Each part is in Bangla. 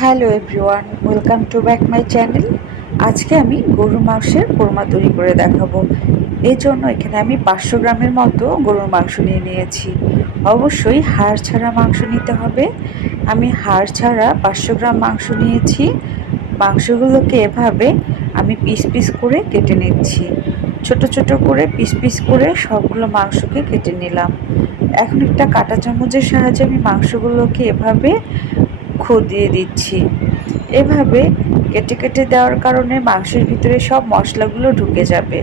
Hello everyone, welcome to back my channel. আজকে আমি গরুর মাংসের কোরমা তৈরি করে দেখাবো। এই জন্য এখানে আমি পাঁচশো গ্রামের মতো গরুর মাংস নিয়ে নিয়েছি। অবশ্যই হাড় ছাড়া মাংস নিতে হবে। আমি হাড় ছাড়া পাঁচশো গ্রাম মাংস নিয়েছি। মাংসগুলোকে এভাবে আমি পিস পিস করে কেটে নিচ্ছি। ছোট ছোট করে পিস পিস করে সবগুলো মাংসকে কেটে নিলাম। এখন একটা কাঁটা চামচের সাহায্যে আমি মাংসগুলোকে এভাবে দিয়ে দিচ্ছি। এভাবে কেটে কেটে দেওয়ার কারণে মাংসের ভিতরে সব মশলাগুলো ঢুকে যাবে।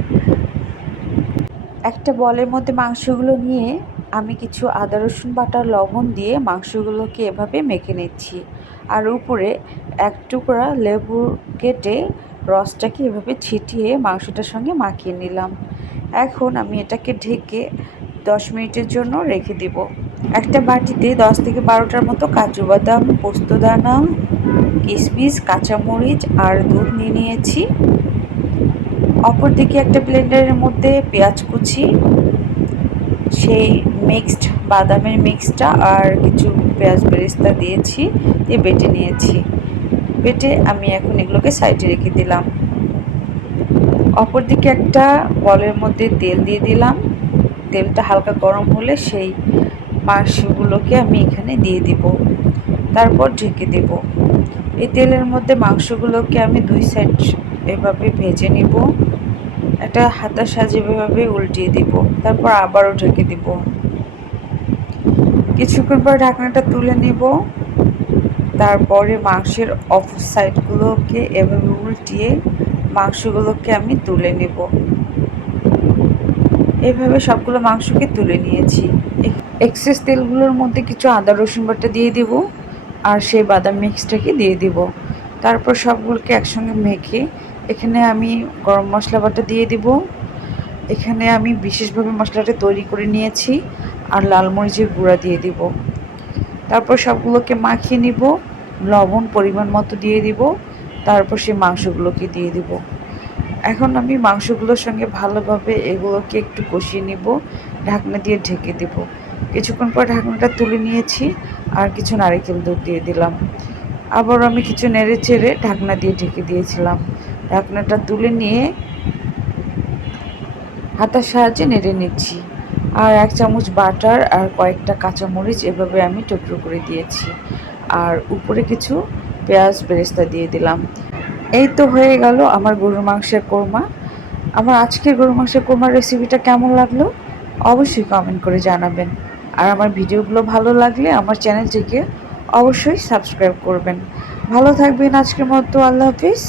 একটা বলের মধ্যে মাংসগুলো নিয়ে আমি কিছু আদা, রসুন বাটার লবণ দিয়ে মাংসগুলোকে এভাবে মেখে নিচ্ছি। আর উপরে এক টুকরা লেবু কেটে রসটাকে এভাবে ছিটিয়ে মাংসটার সঙ্গে মাখিয়ে নিলাম। এখন আমি এটাকে ঢেকে দশ মিনিটের জন্য রেখে দিব। একটা বাটিতে দশ থেকে বারোটার মতো কাজু বাদাম পোস্তদানা কিশমিশ, কাঁচামরিচ আর দুধ নিয়ে নিয়েছি। অপরদিকে একটা ব্লেন্ডারের মধ্যে পেঁয়াজ কুচি, সেই মিক্সড বাদামের মিক্সটা আর কিছু পেঁয়াজ বেরেস্তা দিয়েছি, দিয়ে বেটে নিয়েছি। বেটে আমি এখন এগুলোকে সাইডে রেখে দিলাম। অপরদিকে একটা বলের মধ্যে তেল দিয়ে দিলাম। তেলটা হালকা গরম হলে সেই মাংসগুলোকে আমি এখানে দিয়ে দিব। তারপর ঢেকে দেব। এই তেলের মধ্যে মাংসগুলোকে আমি দুই সাইড এভাবে ভেজে নিব। একটা হাতা সাজে এভাবে উল্টিয়ে দিব। তারপর আবারও ঢেকে দিব। কিছুক্ষণ পর ঢাকনাটা তুলে নিব। তারপরে মাংসের অফ সাইডগুলোকে এভাবে উল্টিয়ে মাংসগুলোকে আমি তুলে নেব। এভাবে সবগুলো মাংসকে তুলে নিয়েছি। এক্সেস তেলগুলোর মধ্যে কিছু আদা, রসুন বাটা দিয়ে দিব আর সেই বাদাম মিক্সটাকে দিয়ে দিব। তারপর সবগুলোকে একসঙ্গে মেখে এখানে আমি গরম মশলা বাটা দিয়ে দিব। এখানে আমি বিশেষভাবে মশলাটা তৈরি করে নিয়েছি আর লাল মরিচের গুঁড়া দিয়ে দিব। তারপর সবগুলোকে মাখিয়ে নিব, লবণ পরিমাণ মতো দিয়ে দিব, তারপর সেই মাংসগুলোকে দিয়ে দিব। এখন আমি মাংসগুলোর সঙ্গে ভালোভাবে এগুলোকে একটু কষিয়ে নিব, ঢাকনা দিয়ে ঢেকে দেব। কিছুক্ষণ পর ঢাকনাটা তুলে নিয়েছি, আর কিছু নারিকেল দুধ দিয়ে দিলাম। আবার আমি কিছু নেড়ে চেড়ে ঢাকনা দিয়ে ঢেকে দিয়েছিলাম। ঢাকনাটা তুলে নিয়ে হাতার সাহায্যে নেড়ে নিচ্ছি। আর এক চামচ বাটার আর কয়েকটা কাঁচামরিচ এভাবে আমি টুকরো করে দিয়েছি। আর উপরে কিছু পেঁয়াজ বেরেস্তা দিয়ে দিলাম। এই তো হয়ে গেল আমার গরুর মাংসের কোরমা। আমার আজকের গরুর মাংসের কোরমার রেসিপিটা কেমন লাগল? অবশ্যই কমেন্ট করে জানাবেন। আর আমার ভিডিওগুলো ভালো লাগলে আমার চ্যানেলটিকে অবশ্যই সাবস্ক্রাইব করবেন। ভালো থাকবেন আজকের মতো, আল্লাহ হাফিজ।